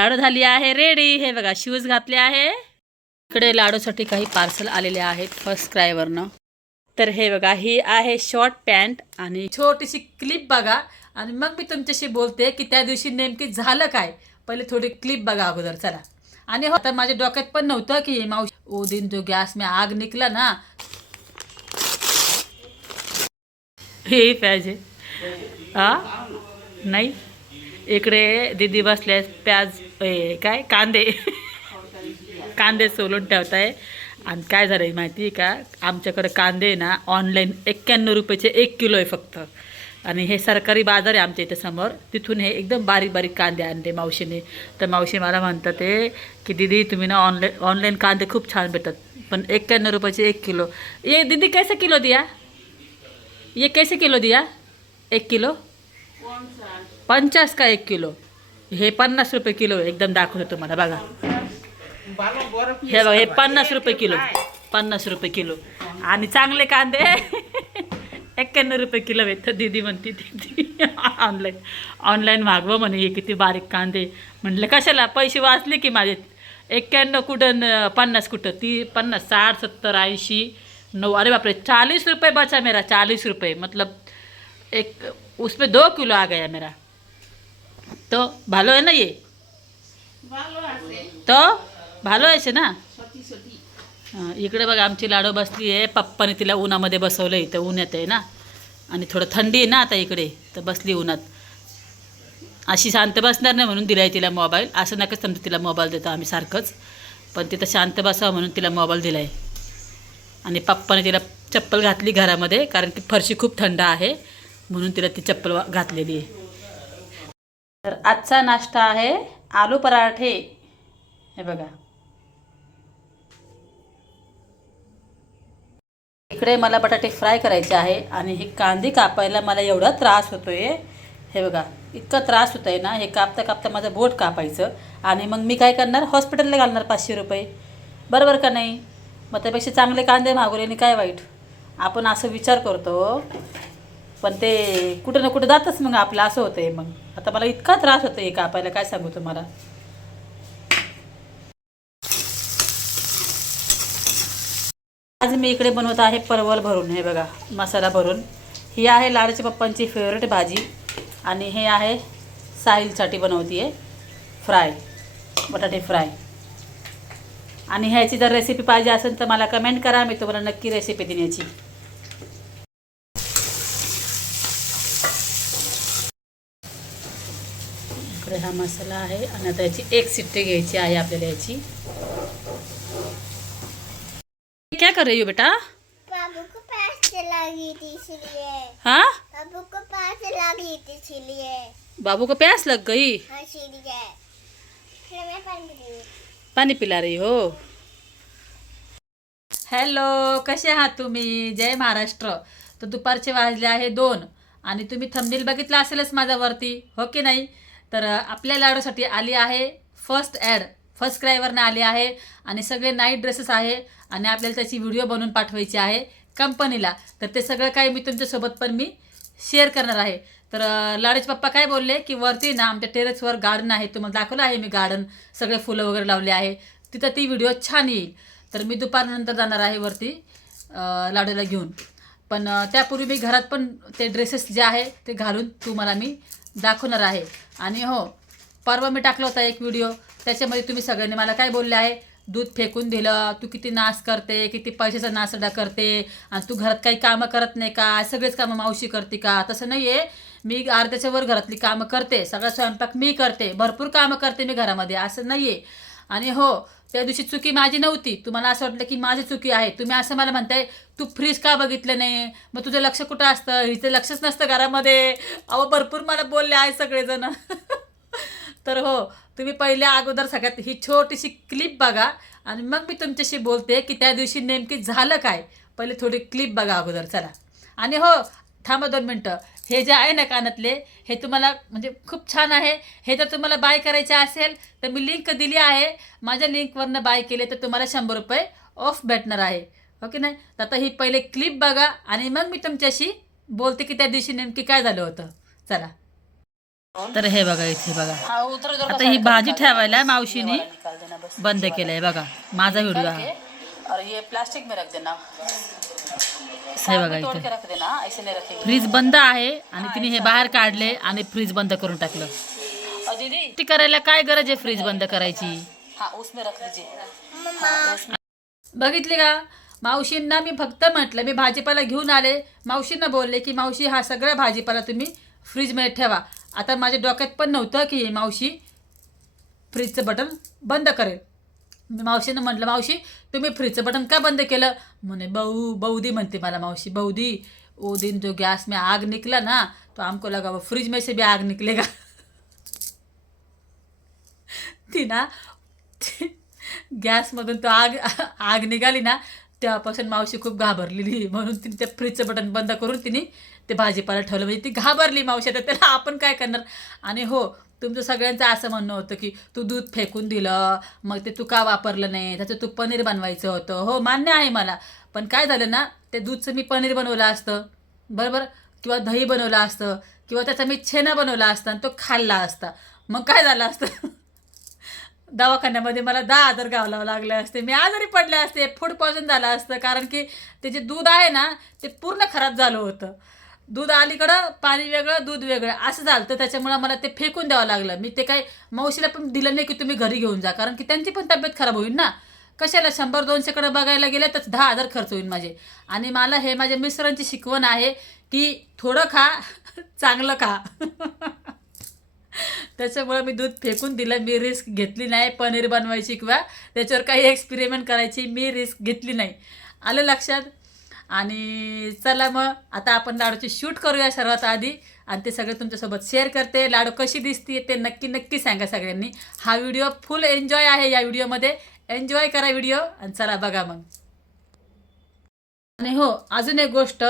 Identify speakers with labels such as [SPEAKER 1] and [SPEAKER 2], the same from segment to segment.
[SPEAKER 1] लाडू झाली आहे रेडी हे बघा शूज घातले आहे. इकडे लाडूसाठी काही पार्सल आलेले आहेत फर्स्ट क्रायवरनं तर हे बघा ही आहे शॉर्ट पॅन्ट आणि छोटीशी क्लिप बघा. आणि मग मी तुमच्याशी बोलते की त्या दिवशी नेमकी झालं काय. पहिले थोडी क्लिप बघा अगोदर चला. आणि हो तर माझ्या डोक्यात पण नव्हतं की मावशी ओ दिन जो गॅस मी आग निकला ना. हे पाहिजे. हा? नाही? इकडे दीदी बसल्या प्याज काय? कांदे. कांदे सोलून ठेवताय. आणि काय झालं आहे माहिती आहे का? आमच्याकडे कांदे ना ऑनलाईन एक्क्याण्णव रुपयाचे एक किलो आहे फक्त. आणि हे सरकारी बाजार आहे आमच्या इथे समोर. तिथून हे एकदम बारीक बारीक कांदे आणले मावशीने. तर मावशी मला म्हणतात ते की दीदी तुम्ही ना ऑनलाईन ऑनलाईन कांदे खूप छान भेटतात. पण एक्क्याण्णव रुपयाचे एक किलो. ये दीदी कैसे किलो दिया? ये कैसे किलो दिया? एक किलो? पंचास का एक किलो? हे पन्नास रुपये किलो एकदम दाखवतो तुम्हाला बघा. हे बघा हे पन्नास रुपये किलो. पन्नास रुपये किलो. आणि चांगले कांदे. एक्क्याण्णव रुपये किलो आहेत. तर दीदी म्हणते दीदी ऑनलाईन ऑनलाईन मागवं म्हणे हे किती बारीक कांदे. म्हटलं कशाला? पैसे वाचले की माझे? एक्क्याण्णव कुठं पन्नास कुठं? ती पन्नास साठ सत्तर ऐंशी नऊ अरे बापरे चाळीस रुपये बचा मेरा चाळीस रुपये. मतलब एक उसमें दो किलो आ गया मेरा। तो भालो है ना ये? तो भालो आहे ना? इकडे बघा आमची लाडो बसली आहे. पप्पाने तिला उन्हामध्ये बसवलं इथं उन्हात आहे ना? आणि थोडं थंडी आहे ना आता इकडे तर बसली उन्हात. अशी शांत बसणार नाही म्हणून दिला आहे तिला मोबाईल. असं नकाच समजा तिला मोबाईल देतो आम्ही सारखंच. पण तिथं शांत बसावं म्हणून तिला मोबाईल दिला आहे आणि पप्पाने तिला चप्पल घातली घरामध्ये कारण की फरशी खूप थंड आहे. म्हणून तिला ती चप्पल घातलेली आहे. तर आजचा नाश्ता आहे आलू पराठे. हे बघा. इकडे मला बटाटे फ्राय करायचे आहे आणि हे कांदे कापायला मला एवढा त्रास होतोय. हे बघा इतका त्रास होत आहे ना हे कापता कापता माझं बोट कापायचं आणि मग मी काय करणार? हॉस्पिटलला घालणार पाचशे रुपये. बरोबर का नाही? मग त्यापेक्षा चांगले कांदे मागवल्याने काय वाईट? आपण असं विचार करतो. पण ते कुठं ना कुठं जातच मग आपलं असं होतं आहे मग. आता मला इतका त्रास होतो आहे कापायला काय सांगू तुम्हाला? आज मी इकडे बनवत आहे परवल भरून हे बघा मसाला भरून. ही आहे लाडच्या पप्पांची फेवरेट भाजी आणि हे आहे साहिलसाठी बनवती आहे फ्राय बटाटे फ्राय. आणि ह्याची जर रेसिपी पाहिजे असेल तर मला कमेंट करा मी तुम्हाला नक्की रेसिपी देण्याची याची इकडे हा मसाला आहे आणि आता याची एक सिट्टी घ्यायची आहे आपल्याला याची. क्या कर रही हो बेटा?
[SPEAKER 2] बाबू को पैसे लगी थी इसलिए।
[SPEAKER 1] हाँ?
[SPEAKER 2] बाबू को पैसे लगी थी इसलिए।
[SPEAKER 1] बाबू को प्यास लग गई।
[SPEAKER 2] हाँ पानी।
[SPEAKER 1] पाणी पिला रही हो। हॅलो कसे आहात तुम्ही? जय महाराष्ट्र. तर दुपारचे वाजले आहे दोन आणि तुम्ही थंबनेल बघितला असेलच माझ्यावरती हो की नाही? तर आपल्या लाडूसाठी आली आहे फर्स्ट ॲड फर्स्ट क्रायवरनं आली आहे आणि सगळे नाईट ड्रेसेस आहे आणि आपल्याला त्याची व्हिडिओ बनवून पाठवायची आहे कंपनीला तर ते सगळं काही मी तुमच्यासोबत पण मी शेअर करणार आहे. तर लाडूचे पप्पा काय बोलले की वरती ना आमच्या टेरेसवर गार्डन आहे. तुम्हाला दाखवलं आहे मी गार्डन सगळे फुलं वगैरे लावले आहे. तिथं ती व्हिडिओ छान येईल. तर मी दुपारनंतर जाणार आहे वरती लाडूला घेऊन. पण त्यापूर्वी मी घरात पण ते ड्रेसेस जे आहे ते घालून तुम्हाला मी दाखवणार आहे. आणि हो परवा मी टाकला होता एक व्हिडिओ त्याच्यामध्ये तुम्ही सगळ्यांनी मला काय बोलले आहे? दूध फेकून दिलं तू किती नाश करते किती पैशाचा नासडा करते आणि तू घरात काही कामं करत नाही का? सगळेच कामं मावशी करते का? तसं नाही आहे मी अर्ध्याच्या वर घरातली कामं करते सगळा स्वयंपाक मी करते भरपूर कामं करते मी घरामध्ये असं नाही आहे आणि हो त्या दिवशी चुकी माझी नव्हती. तुम्हाला असं वाटलं की माझी चुकी आहे. तुम्ही असं मला म्हणताय तू फ्रीज का बघितलं नाही? मग तुझं लक्ष कुठं असतं? हिचं लक्षच नसतं घरामध्ये. अहो भरपूर मला बोलले आहे सगळेजण. तर हो तुम्ही पहिल्या अगोदर सगळ्यात ही छोटीशी क्लिप बघा आणि मग मी तुमच्याशी बोलते की त्या दिवशी नेमकी झालं काय. पहिले थोडी क्लिप बघा अगोदर चला. आणि हो थांबा दोन मिनटं. हे जे आहे ना कानातले हे तुम्हाला म्हणजे खूप छान आहे. हे जर तुम्हाला बाय करायचे असेल तर मी लिंक दिली आहे. माझ्या लिंकवरनं बाय केले तर तुम्हाला शंभर रुपये ऑफ भेटणार आहे. ओके नाही तर आता ही पहिले क्लिप बघा आणि मग मी तुमच्याशी बोलते की त्या दिवशी नेमकी काय झालं होतं. चला. तर हे बघा इथे बघा. आता ही भाजी ठेवायला मावशीने बंद केलंय बघा. माझा व्हिडिओ हा.
[SPEAKER 3] और ये प्लास्टिक में रख देना
[SPEAKER 1] हे बघा इथे. फ्रीज बंद आहे आणि तिने हे बाहेर काढले आणि फ्रीज बंद करून टाकलं. ती करायला काय गरज आहे फ्रीज बंद करायची?
[SPEAKER 3] हाँ उसमें रख दीजिए.
[SPEAKER 1] बघितली का? मावशींना मी फक्त म्हटलं मी भाजीपाला घेऊन आले. मावशींना बोलले की मावशी हा सगळा भाजीपाला तुम्ही फ्रीजमध्ये ठेवा. आता माझ्या डोक्यात पण नव्हतं की मावशी फ्रीजचं बटन बंद करेल. मी मावशीनं म्हटलं मावशी तुम्ही फ्रीजचं बटन का बंद केलं? म्हणे बहू बौदी म्हणते मला मावशी बौदी ओ दिन जो गॅस में आग निकला ना तो हमको लगा वो फ्रिज में से भी आग निकलेगा. ती ना गॅसमधून तो आग आग निघाली ना तेव्हापासून मावशी खूप घाबरलेली. म्हणून तिने त्या फ्रीजचं बटन बंद करून तिने ते भाजीपाला ठेवलं. म्हणजे ती घाबरली मावशी तर त्याला आपण काय करणार? आणि हो तुमचं सगळ्यांचं असं म्हणणं होतं की तू दूध फेकून दिलं मग ते तू का वापरलं नाही त्याचं तू पनीर बनवायचं होतं. हो मान्य आहे मला. पण काय झालं ना ते दूधचं मी पनीर बनवलं असतं बरोबर? किंवा दही बनवलं असतं किंवा त्याचा मी छेना बनवला असता आणि तो खाल्ला असता. मग काय झालं असतं? दवाखान्यामध्ये मला दहा आजार घालावं लागले असते. मी आजारी पडले असते. फूड पॉयझन झालं असतं. कारण की ते जे दूध आहे ना ते पूर्ण खराब झालं होतं. दूध अलीकडं पाणी वेगळं दूध वेगळं. असं झालं तर त्याच्यामुळं मला ते फेकून द्यावं लागलं. मी ते काही मावशीला पण दिलं नाही की तुम्ही घरी घेऊन जा. कारण की त्यांची पण तब्येत खराब होईल ना. कशाला शंभर दोनशेकडे बघायला गेले तर दहा हजार खर्च होईल माझे. आणि मला हे माझ्या मिस्टरांची शिकवण आहे की थोडं खा चांगलं खा. त्याच्यामुळं मी दूध फेकून दिलं. मी रिस्क घेतली नाही. पनीर बनवायची किंवा त्याच्यावर काही एक्सपेरिमेंट करायची मी रिस्क घेतली नाही. आलं लक्षात? आणि चला मग आता आपण लाडूची शूट करूया सर्वात आधी. आणि ते सगळे तुमच्यासोबत शेअर करते. लाडू कशी दिसते ते नक्की नक्की सांगा सगळ्यांनी. हा व्हिडिओ फुल एन्जॉय आहे या व्हिडिओमध्ये एन्जॉय करा व्हिडिओ आणि चला बघा मग. आणि हो अजून एक गोष्ट.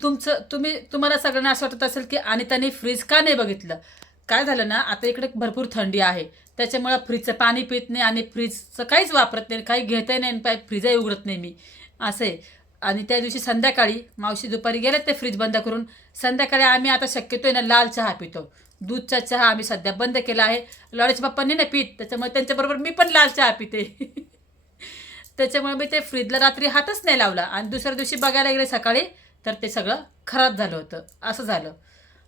[SPEAKER 1] तुमचं तुम्ही तुम्हाला सगळ्यांना असं वाटत असेल की अनिताने फ्रीज का नाही बघितलं? काय झालं ना आता इकडे भरपूर थंडी आहे. त्याच्यामुळं फ्रीजचं पाणी पित नाही आणि फ्रीजचं काहीच वापरत नाही काही घेतही नाही आणि पाय फ्रीजही उघडत नाही मी. असं आहे. आणि त्या दिवशी संध्याकाळी मावशी दुपारी गेलेत ते फ्रीज बंद करून. संध्याकाळी आम्ही आता शक्यतो आहे ना लाल चहा पितो. दूधचा चहा आम्ही सध्या बंद केला आहे. लाडूच्या पप्पांनी ना पीत त्याच्यामुळे त्यांच्याबरोबर मी पण लाल चहा पिते. त्याच्यामुळे मी ते फ्रीजला रात्री हातच नाही लावला. आणि दुसऱ्या दिवशी बघायला गेले सकाळी तर ते सगळं खराब झालं होतं. असं झालं.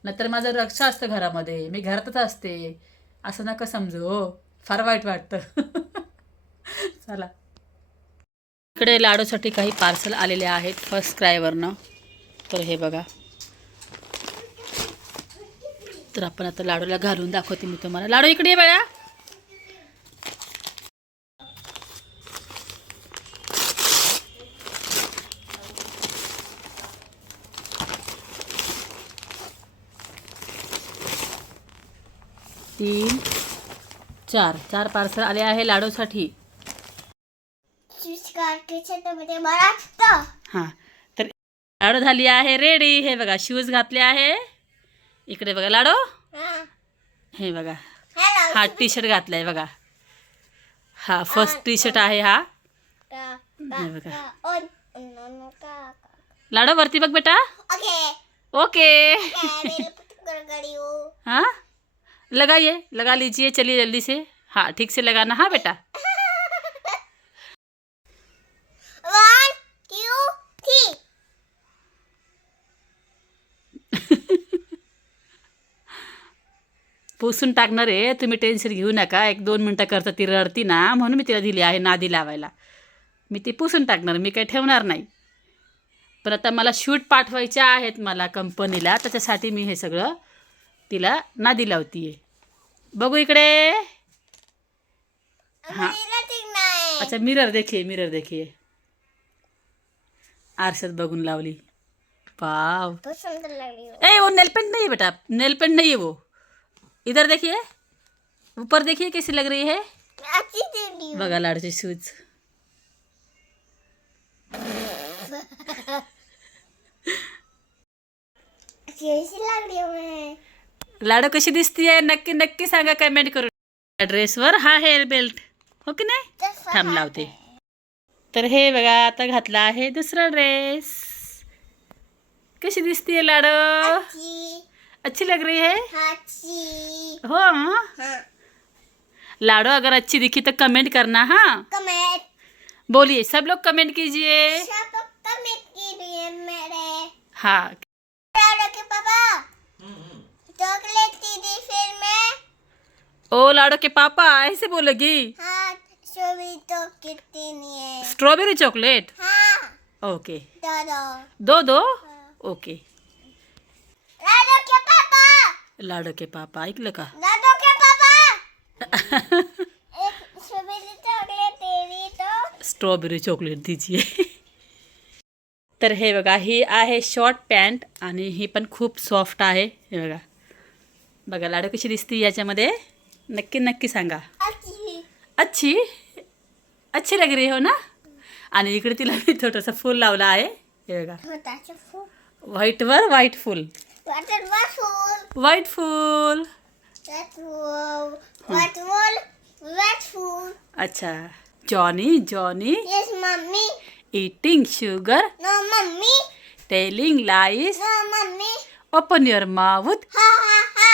[SPEAKER 1] नाहीतर माझं रक्षा असतं घरामध्ये. मी घरातच असते. असं नका समजू हो. फार वाईट वाटतं. चला. इकडे लाडूसाठी काही पार्सल आलेले आहेत फर्स्ट क्रायवरनं. तर हे बघा. तर आपण आता लाडूला घालून दाखवते मी तुम्हाला. लाडू इकडे बघा तीन चार. चार पार्सल आले आहे लाडूसाठी. हाँ. तर लाडू आहे रेडी हे बघा शूज़ घातले आहे. इकडे बघा, लाडू. हे बघा. हा टी शर्ट बघा. हा फ़र्स्ट टी शर्ट हा. हे बघा.
[SPEAKER 2] ऑन
[SPEAKER 1] वरती बघ बेटा. ओके.
[SPEAKER 2] हो
[SPEAKER 1] हाँ? लगाइए, लगा लीजिए, चलिए जल्दी से. हाँ ठीक से लगाना हाँ बेटा? पुसून टाकणार आहे तुम्ही टेन्शन घेऊ नका. एक दोन मिनटं करता ती रडती ना म्हणून मी तिला दिली आहे नादी लावायला. मी ती पुसून टाकणार मी काही ठेवणार नाही. पण आता मला शूट पाठवायच्या आहेत मला कंपनीला त्याच्यासाठी मी हे सगळं तिला नादी लावती आहे बघू इकडे. हाँ. अच्छा मिरर देखिए मिरर देखिए आरशात बघून लावली. पाव ए वो नेल पेंट नहीं बेटा नेल पेंट नहीं है वो. इधर देखिए। ऊपर देखिए कैसी लग रही है।
[SPEAKER 2] हो।
[SPEAKER 1] बघा लाडूचे शूज़।
[SPEAKER 2] कैसी लग रही हूँ मैं?
[SPEAKER 1] लाडू कशी दिसतीये नक्की नक्की सांगा कमेंट करून ड्रेसवर हा हेअर बेल्ट हो की नाही?
[SPEAKER 2] तसा
[SPEAKER 1] थांब लावते। तर हे बघा आता घातला आहे दुसरा ड्रेस कशी दिसतीये लाडू?
[SPEAKER 2] अच्छी
[SPEAKER 1] अच्छी लग रही है?
[SPEAKER 2] हाची।
[SPEAKER 1] हो हाँ?
[SPEAKER 2] हाँ।
[SPEAKER 1] लाडो अगर अच्छी दिखी तो कमेंट करना हाँ।
[SPEAKER 2] कमेंट
[SPEAKER 1] बोलिए सब लोग कमेंट कीजिए।
[SPEAKER 2] सब कमेंट कीजिए मेरे।
[SPEAKER 1] हाँ।
[SPEAKER 2] लाडो के पापा। चॉकलेट दीदी फिर मैं।
[SPEAKER 1] ओ लाडो के पापा ऐसे बोलेगी?
[SPEAKER 2] हाँ तो कितनी है।
[SPEAKER 1] स्ट्रॉबेरी चॉकलेट
[SPEAKER 2] हाँ।
[SPEAKER 1] ओके
[SPEAKER 2] दादा
[SPEAKER 1] दो। दो ओके
[SPEAKER 2] लाडो के पापा
[SPEAKER 1] लाडो के पापा ऐकलं का?
[SPEAKER 2] स्ट्रॉबेरी चॉकलेट दे तो.
[SPEAKER 1] स्ट्रॉबेरी चॉकलेट दीजिए. तर हे बघा ही आहे शॉर्ट पॅन्ट आणि ही पण खूप सॉफ्ट आहे. हे बघा. बघा लाडू कशी दिसते याच्यामध्ये? नक्की नक्की सांगा.
[SPEAKER 2] अच्छी?
[SPEAKER 1] अच्छी लग रही हो ना? आणि इकडे तिला मी छोटंसं फूल लावलं आहे. हे बघा.
[SPEAKER 2] छोटा सा फूल
[SPEAKER 1] व्हाईटवर व्हाईट फूल.
[SPEAKER 2] व्हाइट फूल
[SPEAKER 1] अच्छा। Johnny Johnny
[SPEAKER 2] yes mummy
[SPEAKER 1] eating sugar
[SPEAKER 2] no mummy
[SPEAKER 1] telling lies
[SPEAKER 2] no mummy
[SPEAKER 1] open your mouth
[SPEAKER 2] ha ha ha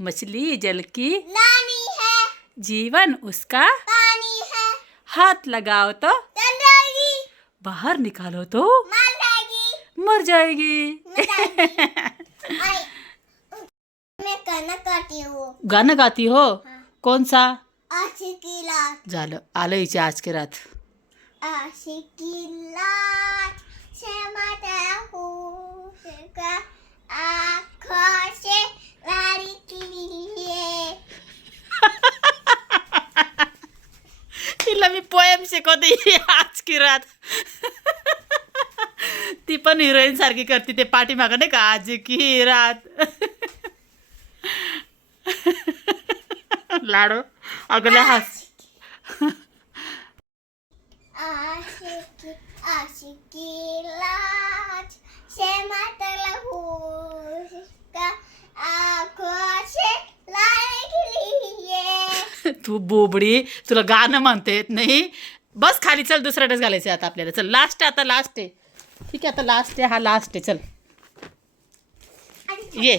[SPEAKER 1] मछली जल की।
[SPEAKER 2] रानी है
[SPEAKER 1] जीवन उसका।
[SPEAKER 2] पानी है
[SPEAKER 1] हाथ लगाओ तो।
[SPEAKER 2] जल जाएगी।
[SPEAKER 1] बाहर निकालो तो। मर जाएगी।
[SPEAKER 2] मर जाएगी। मैं खाना खाती हूँ।
[SPEAKER 1] गाणं गाती हो? कौन सा
[SPEAKER 2] आशी की लाट।
[SPEAKER 1] झालं. आलं हिची आज की रात.
[SPEAKER 2] आशी की लाट से माता हूँ का आँखों से लारी की लिए
[SPEAKER 1] तिला मी पोएम शिकवते आज की रात. ती पण हिरोईन सारखी करते ते पाठीमागं नाही का? आज की रात. लाडो. अगले हास तू बोबडी तुला गाणं म्हणता येत नाही. बस खाली चल दुसरा ड्रेस घालायचं आता आपल्याला. चल लास्ट आता लास्ट आहे. ठीक आहे आता लास्ट आहे हा लास्ट आहे चल. ये.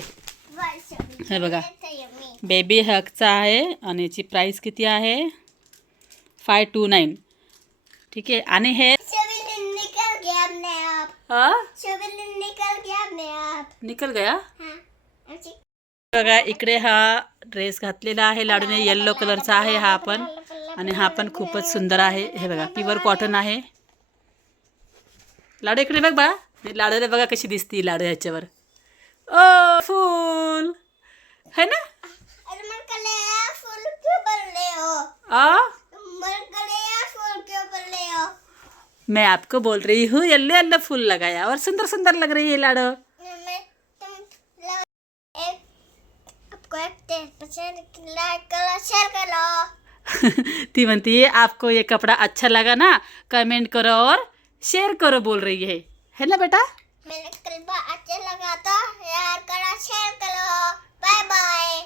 [SPEAKER 1] हे बघा. बेबी हकचा आहे आणि याची प्राईस किती आहे? फाय टू नाईन ठीक आहे आणि हे?
[SPEAKER 2] निकल गया
[SPEAKER 1] हा?
[SPEAKER 2] हाँ
[SPEAKER 1] बघा इकडे हा ड्रेस घातलेला आहे लाडूने येल्लो कलरचा आहे हा पण आणि हा पण खूपच सुंदर आहे. हे बघा प्युअर कॉटन आहे. लाडू इकडे बघ बा. लाडूला बघा कशी दिसती लाडू ह्याच्यावर. ओ फूल. है ना?
[SPEAKER 2] अरे मन कले फूल क्यों बोल रहे हो
[SPEAKER 1] आ?
[SPEAKER 2] मन कले फूल क्यों बोल रहे हो
[SPEAKER 1] मैं आपको बोल रही हूँ येल्लो येल्लो फूल लगाया और सुंदर सुंदर लग रही है लाडो।
[SPEAKER 2] मैं तुम लो- एक आपको एक टेस्ट पसंद लाइक करो शेयर करो
[SPEAKER 1] ती म्हणती आपको ये कपड़ा अच्छा लगा ना? कमेंट करो और शेयर करो बोल रही है। है ना बेटा?
[SPEAKER 2] मैंने कल अच्छा लगा तो यार करो शेयर करो। बाय बाय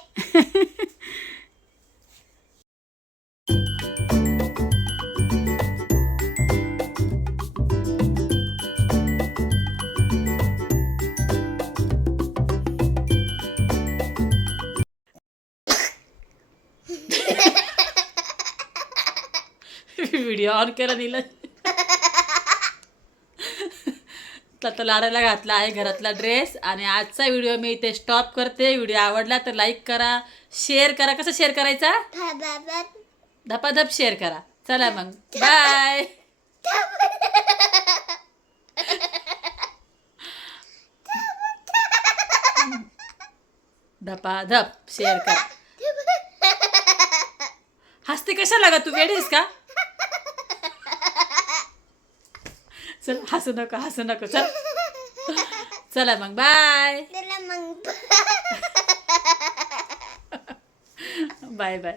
[SPEAKER 1] व्हिडिओ ऑन केला दिलं तर लाडाला घातला आहे घरातला ड्रेस आणि आजचा व्हिडिओ मी इथे स्टॉप करते व्हिडिओ आवडला तर लाईक करा शेअर करा कसं शेअर करायचा धपाधप शेअर करा चला मग बाय धपाधप शेअर करा हसते कशाला गा तू वेळीस का चल हसू नको हसू नको चल. चला मग बाय.
[SPEAKER 2] चला मग.
[SPEAKER 1] Bye bye.
[SPEAKER 2] बाय